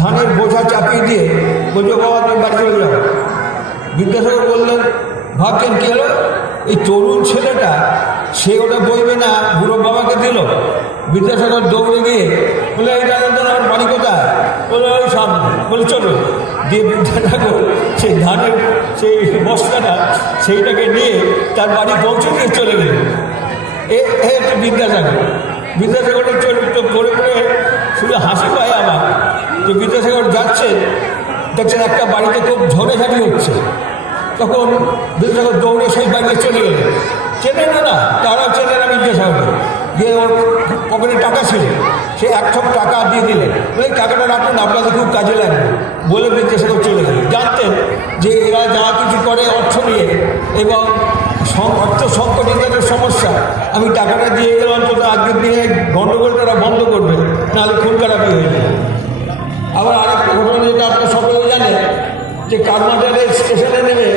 ধানের বোঝা চাপিয়ে দিয়ে বলছে বাবা তুমি বাড়ি চলে যাও। বিদ্যাসাগর বললেন, ভাবছেন কী হলো, এই তরুণ ছেলেটা সে ওটা বইবে না, বুড়ো বাবাকে দিল। বিদ্যাসাগর দৌড়ে গিয়ে বলে এই দাদা আমার বাড়ি কোথায়, বলে ওই সামনে, বলে চলো। দিয়ে বিদ্যাসাগর সেই ধানের সেই বস্তাটা সেইটাকে নিয়ে তার বাড়ি পৌঁছে দিয়ে চলে গেল। হচ্ছে বিদ্যাসাগর। বিদ্যাসাগরের চরিত্র পড়ে পড়ে শুধু হাসি পায় আমার, যে বিদ্যাসাগর যাচ্ছে, দেখছেন একটা বাড়িতে খুব ঝড়েঝাড়ি হচ্ছে, তখন বিদ্যাসাগর দৌড়ে সেই বাড়িতে চলে গেল। চেনে না, তারাও চেনে না বিদ্যাসাগর। গিয়ে ওর পকেটে টাকা ছিল, সে 1 ছক টাকা দিয়ে দিলেন, ওই টাকাটা রাখুন আপনাদের খুব কাজে লাগবে বলে বিদ্যাসাগর চলে গেলেন। জানতেন যে এরা যা কিছু করে অর্থ নিয়ে এবং অর্থ সংকট ইত্যাদির সমস্যা, আমি টাকাটা দিয়ে গেলে অন্তত আগের দিনে গণ্ডগোলটা বন্ধ করবে, নাহলে খুন খারাপি হয়ে যাবে। আবার আরেকটা ঘটনা যেটা আপনার সকলে জানে, যে কারমান্ডারের স্টেশনে নেমে